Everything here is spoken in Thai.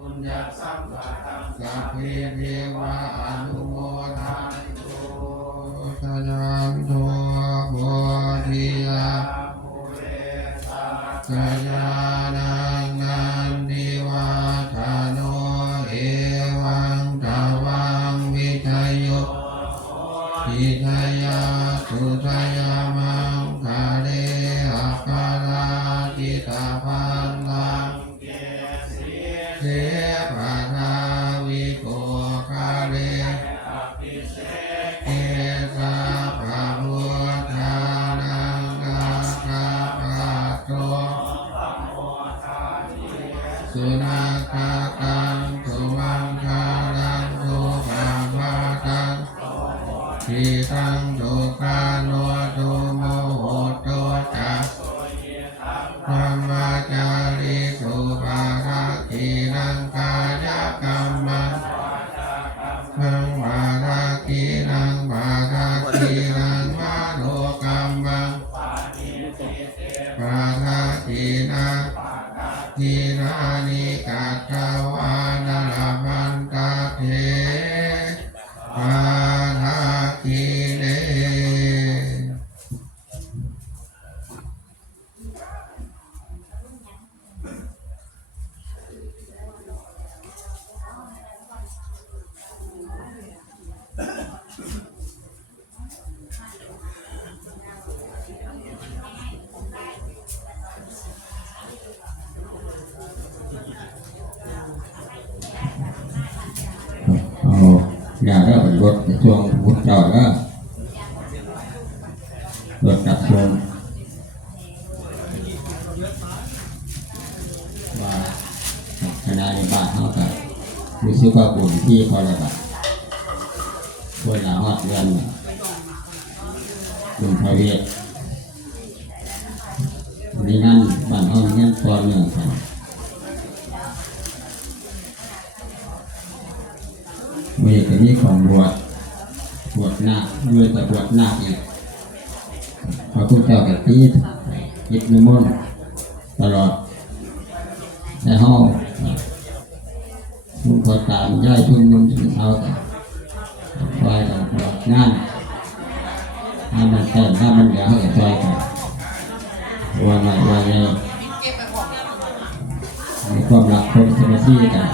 ปุญญสัมปะทังสัพเพเทวะอนุโมทามิโตทะยังโทโพธิยาภูเรสักยานังนันทิวาทาโนเอวังตาวังวิทยุทิทย เทปะทาวิโกคาเลเอสาภะพุทานังกาคาปะโตสุนาคาตังสุวังคารังสุภาภาตังทีตังสุขาโนตุโม นังบารากีนังบารากีนังมโนกรรมังปารากีนังกีนานิาได้เป็นรถในช่วงพุทธเจ้าก็รถกลับชมว่าคณะในบ้านเขาก็รู้สึกว่าบุญที่เขาเลยแบบคนละฮอดเรือนบุญพระเวทมีงานบ้านเขามีงานต่อเนื่องกั นมีแต่นี้ของบวชบวชหน้าเมื่อแต่บวชหน้าอีกพระพุทธเจ้ากับตียิบนิมนต์ตลอดในห้องคุณพอตามย่ายทุ่มนุ่มถึงเท้าแต่คอยกับบวชงานถ้ามันแต่ถ้ามันเหลือให้กับคอยกันวันไหนวันเนี้มีความรักความสมาธิกัน